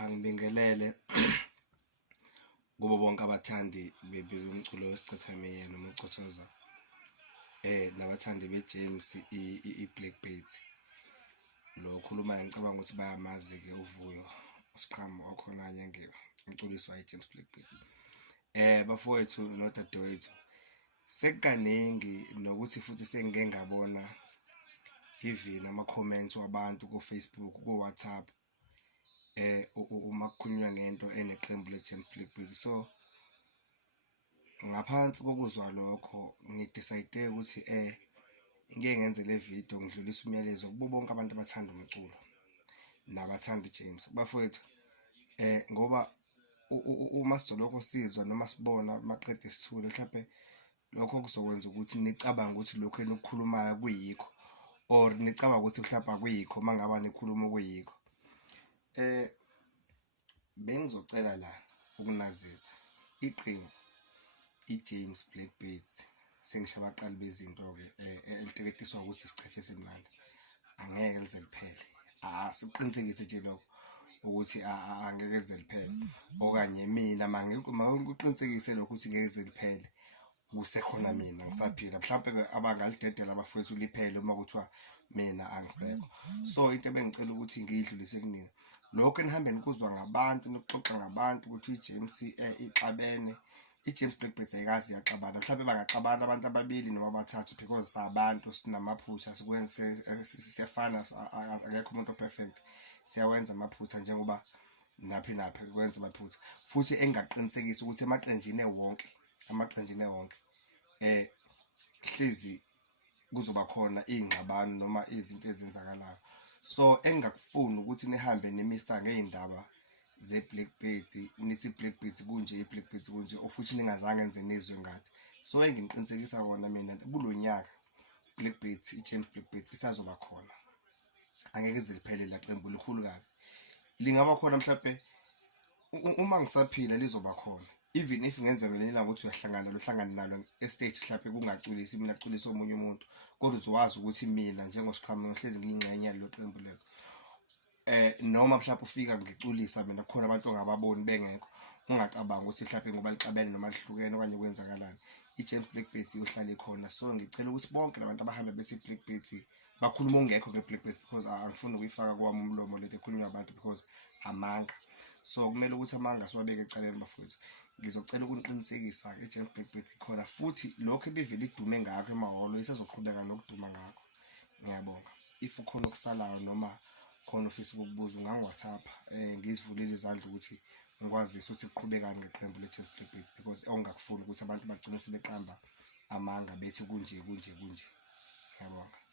angibingelele kubo bonke abathandi bemculo wesichithamiya noma ucothoza nabathandi beJames iBlackBait lo khulumayo ngicabanga ukuthi bayamazi ke uVuyo uSiqhamu okhona nje umculisi wayeJames BlackBait. Bafowethu nodadewethu sekukaningi nokuthi futhi sengike ngabona even ama-comments wabantu ku-Facebook ku-WhatsApp uma kukhulunywa ngento eneqembu leJames BlackBait. So ngaphansi kokuzwa lokho ngidecide ukuthi ngeke ngenze le video ngidlulisa umyalezo kubo bonke abantu abathanda umculo nabathanda iJames. Bafowethu ngoba uma sizolokho sizwa noma sibona maqede isithule mhlawumbe lokho kuzokwenza ukuthi nicabanga ukuthi lokho enokukhulumayo kuyikho or nicabanga ukuthi mhlawumbe akuyikho mangaba nekhuluma okuyikho. Bengizocela la ukunazisa iqembu iJames BlackBait sengisho abaqali bezinto ke eliteketiswa ukuthi isicefe semnandi angeke lize liphele. Siqinisekise nje lokho ukuthi angeke lize liphele okanye mina mangiqinisekise lokho ukuthi ngeke lize liphele kusekhona mina ngisaphila mhlawumbe abangalidedela abafowethu liphele uma kuthiwa mina angisekho. So into ebengicela ukuthi ngiyidlulise kunina lokho enihambe nikuzwa ngabantu nikuxoxa ngabantu ukuthi iJames ixabene. iJames BlackBait ayikazi yaxabana mhlawumbe bangaxabana abantu ababili noma abathathu because sabantu sinamaphutha siyafana akekho umuntu operfect siyawenza amaphutha njengoba naphi kwenza amaphutha futhi engaqinisekisa ukuthi amaqenjini wonke hlezi kuzoba khona izingxabano noma izinto ezenzakalayo. So engakufuni ukuthi nihambe nemisa ngeindaba zeBlackBait nithi iBlackBait kunje iBlackBait kunje ofuthi ningazange enze nizwe ngade. So enginiqinisekisa kona mina kulonyaka iBlackBait iJames BlackBait isazoba khona angeke ize liphele la qembu likhulu kabi lingaba khona mhlawumbe uma ngisaphila lizoba khona even if ngenzekele nina ukuthi uyahlangana nalo estage mhlawumbe kungaculisi mina aculisa omunye umuntu kodwa uzowazi ukuthi mina njengosiqhamu ngihlezi ngiyingxenye yalo qembu lelo. Noma mhlawumbe ufika ngiculisa mina kukhona abantu ongababoni bengekho ungacabanga ukuthi mhlawumbe ngoba licabene noma lihlukene okanye kwenzakalani iJames BlackBait iyohlala ikhona. So ngicela ukuthi bonke labantu abahamba bethi iBlackBait bakhuluma ongekho ngeBlackBait because angifuni ukuyifaka kwami umlomo lento ekhulunywa abantu because amanga. So kumele ukuthi amanga siwabeke eceleni bafowethu. Ngizocela ukuniqinisekisa ke iJames BlackBait ikhona futhi lokho ebivele idume ngakho emahholo isazoqhubeka nokuduma ngakho. Ngiyabonga. If ukhona okusalayo noma khona ufisa ukubuza ungangi-WhatsApp ngizivulile izandla ukuthi ngikwazise ukuthi kuqhubekani ngeqembu leJames BlackBait because ongakufuni ukuthi abantu bagcine sebeqamba amanga bethi kunje. Ngiyabonga.